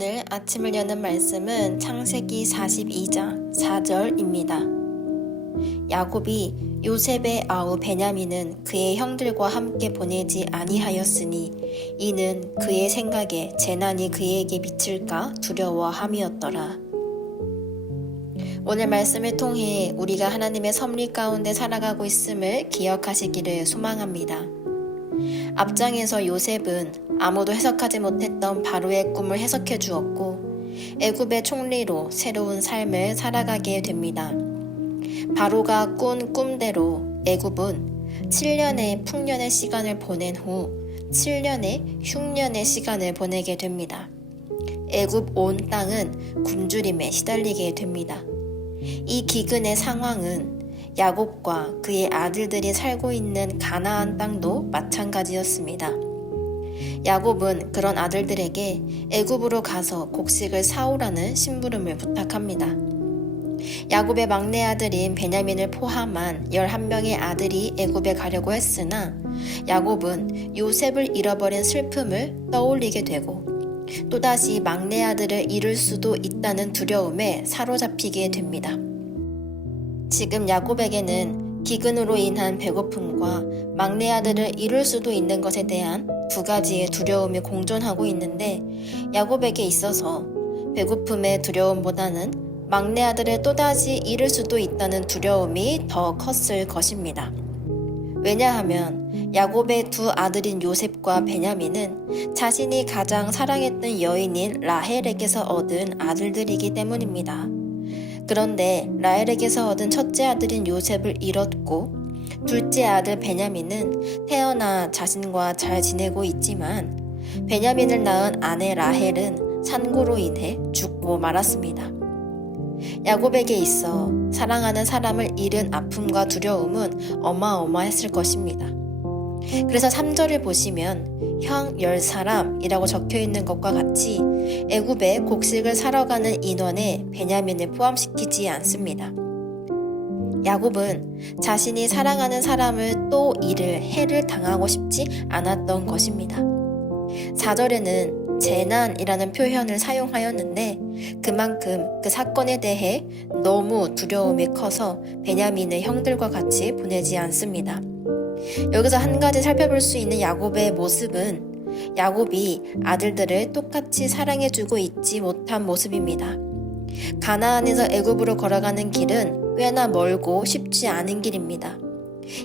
오늘 아침을 여는 말씀은 창세기 42장 4절입니다. 야곱이 요셉의 아우 베냐민은 그의 형들과 함께 보내지 아니하였으니 이는 그의 생각에 재난이 그에게 미칠까 두려워함이었더라. 오늘 말씀을 통해 우리가 하나님의 섭리 가운데 살아가고 있음을 기억하시기를 소망합니다. 앞장에서 요셉은 아무도 해석하지 못했던 바로의 꿈을 해석해 주었고 애굽의 총리로 새로운 삶을 살아가게 됩니다. 바로가 꾼 꿈대로 애굽은 7년의 풍년의 시간을 보낸 후 7년의 흉년의 시간을 보내게 됩니다. 애굽 온 땅은 굶주림에 시달리게 됩니다. 이 기근의 상황은 야곱과 그의 아들들이 살고 있는 가나안 땅도 마찬가지였습니다. 야곱은 그런 아들들에게 애굽으로 가서 곡식을 사오라는 심부름을 부탁합니다. 야곱의 막내 아들인 베냐민을 포함한 11명의 아들이 애굽에 가려고 했으나 야곱은 요셉을 잃어버린 슬픔을 떠올리게 되고 또다시 막내 아들을 잃을 수도 있다는 두려움에 사로잡히게 됩니다. 지금 야곱에게는 기근으로 인한 배고픔과 막내 아들을 잃을 수도 있는 것에 대한 두 가지의 두려움이 공존하고 있는데 야곱에게 있어서 배고픔의 두려움보다는 막내 아들을 또다시 잃을 수도 있다는 두려움이 더 컸을 것입니다. 왜냐하면 야곱의 두 아들인 요셉과 베냐민은 자신이 가장 사랑했던 여인인 라헬에게서 얻은 아들들이기 때문입니다. 그런데 라헬에게서 얻은 첫째 아들인 요셉을 잃었고 둘째 아들 베냐민은 태어나 자신과 잘 지내고 있지만 베냐민을 낳은 아내 라헬은 산고로 인해 죽고 말았습니다. 야곱에게 있어 사랑하는 사람을 잃은 아픔과 두려움은 어마어마했을 것입니다. 그래서 3절을 보시면 형 10사람이라고 적혀있는 것과 같이 애굽에 곡식을 사러 가는 인원에 베냐민을 포함시키지 않습니다. 야곱은 자신이 사랑하는 사람을 또 잃을 해를 당하고 싶지 않았던 것입니다. 4절에는 재난이라는 표현을 사용하였는데 그만큼 그 사건에 대해 너무 두려움이 커서 베냐민을 형들과 같이 보내지 않습니다. 여기서 한 가지 살펴볼 수 있는 야곱의 모습은 야곱이 아들들을 똑같이 사랑해주고 있지 못한 모습입니다. 가나안에서 애굽으로 걸어가는 길은 꽤나 멀고 쉽지 않은 길입니다.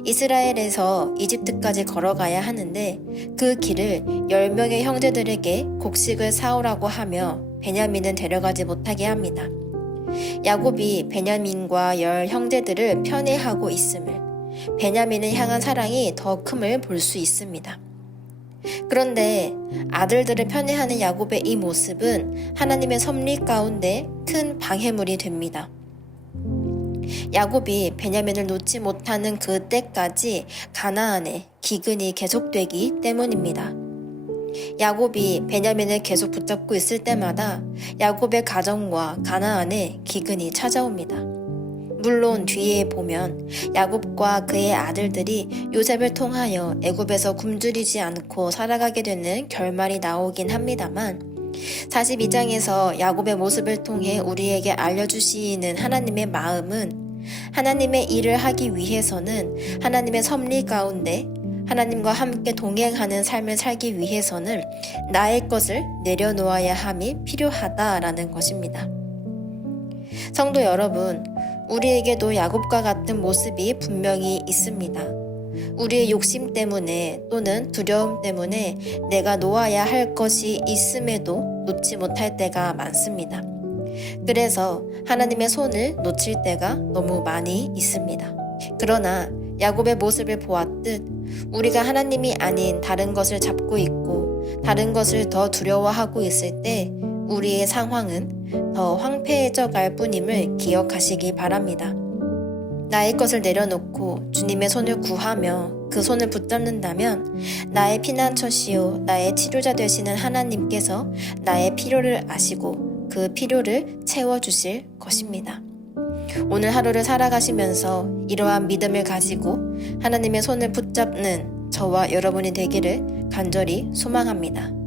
이스라엘에서 이집트까지 걸어가야 하는데 그 길을 10명의 형제들에게 곡식을 사오라고 하며 베냐민은 데려가지 못하게 합니다. 야곱이 베냐민과 10 형제들을 편애하고 있음을 베냐민을 향한 사랑이 더 큼을 볼 수 있습니다. 그런데 아들들을 편애하는 야곱의 이 모습은 하나님의 섭리 가운데 큰 방해물이 됩니다. 야곱이 베냐민을 놓지 못하는 그 때까지 가나안에 기근이 계속되기 때문입니다. 야곱이 베냐민을 계속 붙잡고 있을 때마다 야곱의 가정과 가나안에 기근이 찾아옵니다. 물론 뒤에 보면 야곱과 그의 아들들이 요셉을 통하여 애굽에서 굶주리지 않고 살아가게 되는 결말이 나오긴 합니다만 42장에서 야곱의 모습을 통해 우리에게 알려주시는 하나님의 마음은 하나님의 일을 하기 위해서는 하나님의 섭리 가운데 하나님과 함께 동행하는 삶을 살기 위해서는 나의 것을 내려놓아야 함이 필요하다라는 것입니다. 성도 여러분, 우리에게도 야곱과 같은 모습이 분명히 있습니다. 우리의 욕심 때문에 또는 두려움 때문에 내가 놓아야 할 것이 있음에도 놓지 못할 때가 많습니다. 그래서 하나님의 손을 놓칠 때가 너무 많이 있습니다. 그러나 야곱의 모습을 보았듯 우리가 하나님이 아닌 다른 것을 잡고 있고 다른 것을 더 두려워하고 있을 때 우리의 상황은 더 황폐해져 갈 뿐임을 기억하시기 바랍니다. 나의 것을 내려놓고 주님의 손을 구하며 그 손을 붙잡는다면 나의 피난처시요 나의 치료자 되시는 하나님께서 나의 필요를 아시고 그 필요를 채워주실 것입니다. 오늘 하루를 살아가시면서 이러한 믿음을 가지고 하나님의 손을 붙잡는 저와 여러분이 되기를 간절히 소망합니다.